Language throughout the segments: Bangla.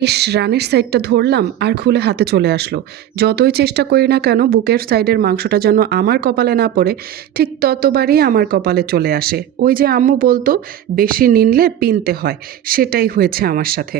ইস! রানের সাইডটা ধরলাম আর খুলে হাতে চলে আসলো। যতই চেষ্টা করি না কেন বুকের সাইডের মাংসটা যেন আমার কপালে না পড়ে, ঠিক ততবারই আমার কপালে চলে আসে। ওই যে আম্মু বলতো, বেশি নিনলে পিনতে হয়, সেটাই হয়েছে আমার সাথে।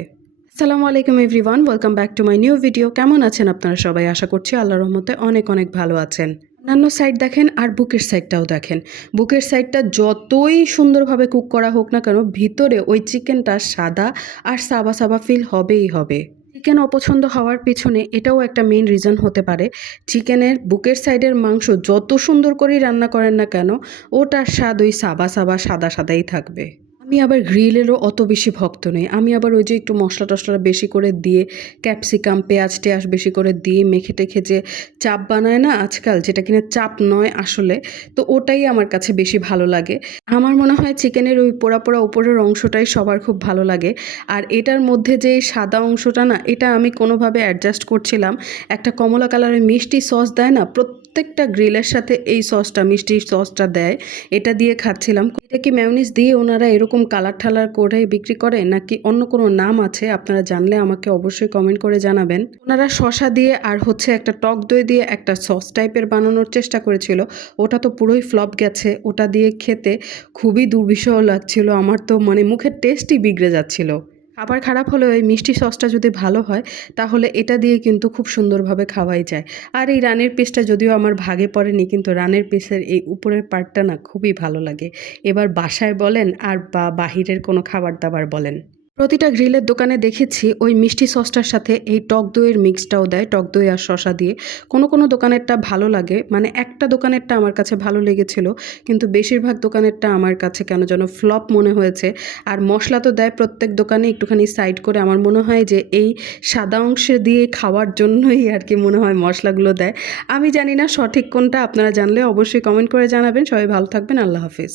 আসসালামু আলাইকুম everyone, welcome back to my new video. কেমন আছেন আপনারা সবাই? আশা করছি আল্লাহর রহমতে অনেক অনেক ভালো আছেন। অন্যান্য সাইড দেখেন আর বুকের সাইডটাও দেখেন। বুকের সাইডটা যতই সুন্দরভাবে কুক করা হোক না কেন, ভিতরে ওই চিকেনটা সাদা আর সাবা সাবা ফিল হবেই হবে। চিকেন অপছন্দ হওয়ার পেছনে এটাও একটা মেইন রিজন হতে পারে। চিকেনের বুকের সাইডের মাংস যত সুন্দর করেই রান্না করেন না কেন, ওটার স্বাদ ওই সাবা সাবা সাদা সাদাই থাকবে। আমি আবার গ্রিলেরও অত বেশি ভক্ত নই। আমি আবার ওই যে একটু মশলা টশলা বেশি করে দিয়ে, ক্যাপসিকাম পেঁয়াজ টেয়াজ বেশি করে দিয়ে মেখে টেখে যে চাপ বানায় না আজকাল, যেটা কিনা চাপ নয় আসলে, তো ওটাই আমার কাছে বেশি ভালো লাগে। আমার মনে হয় চিকেনের ওই পোড়া পোড়া উপরের অংশটাই সবার খুব ভালো লাগে। আর এটার মধ্যে যে সাদা অংশটা না, এটা আমি কোনোভাবে অ্যাডজাস্ট করছিলাম। একটা কমলা কালারের মিষ্টি সস দেয় না, প্রত্যেকটা গ্রিলের সাথে এই সসটা, মিষ্টি সসটা দেয়, এটা দিয়ে খাচ্ছিলাম। এটা কি মেয়োনিজ দিয়ে ওনারা এরকম কালার ঠালার করে বিক্রি করে, নাকি অন্য কোনো নাম আছে? আপনারা জানলে আমাকে অবশ্যই কমেন্ট করে জানাবেন। ওনারা শসা দিয়ে আর হচ্ছে একটা টক দই দিয়ে একটা সস টাইপের বানানোর চেষ্টা করেছিল। ওটা তো পুরোই ফ্লপ গেছে। ওটা দিয়ে খেতে খুবই দুর্বিষহ লাগছিল। আমার তো মানে মুখের টেস্টই বিগড়ে যাচ্ছিল। খাবার খারাপ হলেও এই মিষ্টি সসটা যদি ভালো হয়, তাহলে এটা দিয়ে কিন্তু খুব সুন্দরভাবে খাওয়াই যায়। আর এই রানের পিসটা যদিও আমার ভাগে পড়েনি, কিন্তু রানের পিসের এই উপরের পার্টটা না খুবই ভালো লাগে। এবার বাসায় বলেন আর বা বাহিরের কোনো খাবার দাবার বলেন, প্রতিটা গ্রিলের দোকানে দেখেছি ওই মিষ্টি সসটার সাথে এই টক দইয়ের মিক্সটাও দেয়, টক দই আর শসা দিয়ে। কোনো কোনো দোকানেরটা ভালো লাগে, মানে একটা দোকানেরটা আমার কাছে ভালো লেগেছিল, কিন্তু বেশিরভাগ দোকানেরটা আমার কাছে কেন যেন ফ্লপ মনে হয়েছে। আর মশলা তো দেয় প্রত্যেক দোকানে একটুখানি সাইড করে। আমার মনে হয় যে এই সাদা অংশে দিয়ে খাওয়ার জন্যই আর কি মনে হয় মশলাগুলো দেয়। আমি জানি না সঠিক কোনটা, আপনারা জানলে অবশ্যই কমেন্ট করে জানাবেন। সবাই ভালো থাকবেন, আল্লাহ হাফিজ।